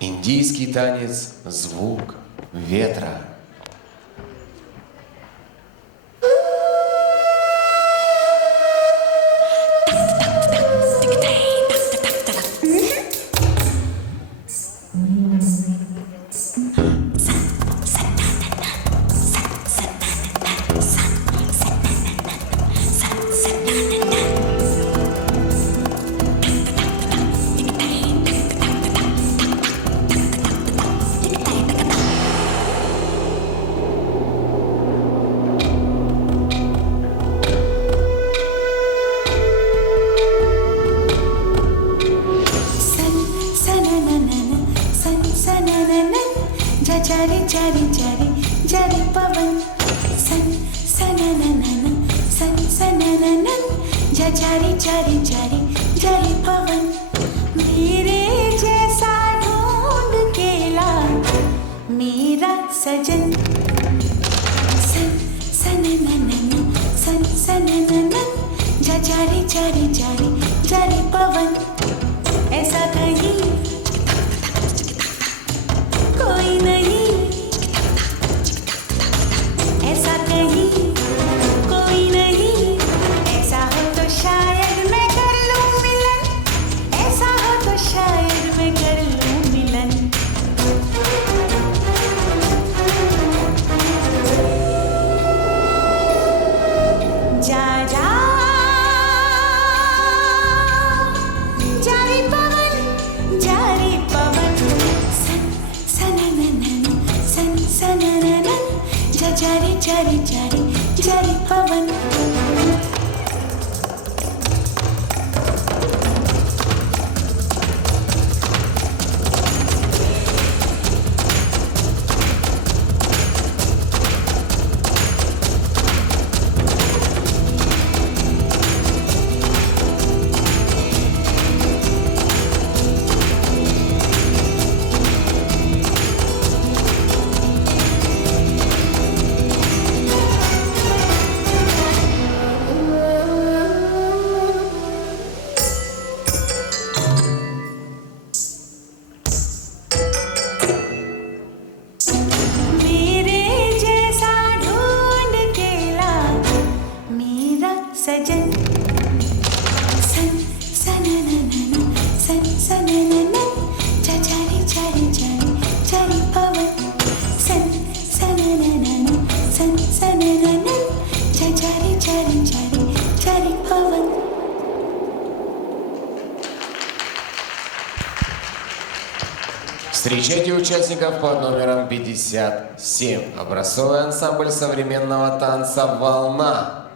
Индийский танец «Звук ветра». जारी जारी जारी जारी पवन सन सनननन सन सनननन जारी जारी जारी जारी पवन मेरे जैसा ढूंढ के ला मेरा सजन सन सनननन सन सनननन जारी जारी जारी जारी पवन ऐसा कहीं कोई नहीं, ऐसा कहीं कोई नहीं, ऐसा हो तो शायद मैं कर लूं मिलन, ऐसा हो तो शायद मैं कर लूं मिलन। जा जा जारी पवन जारी पवन सन सनननन जारी जारी जारी जारी पवन सजन सन सनननन सन सनननन जारी जारी जारी जारी पवन सन सनननन सन सनननन जारी जारी जारी जारी पवन. Встречайте участников под номером 57. Образцовый ансамбль современного танца «Волна».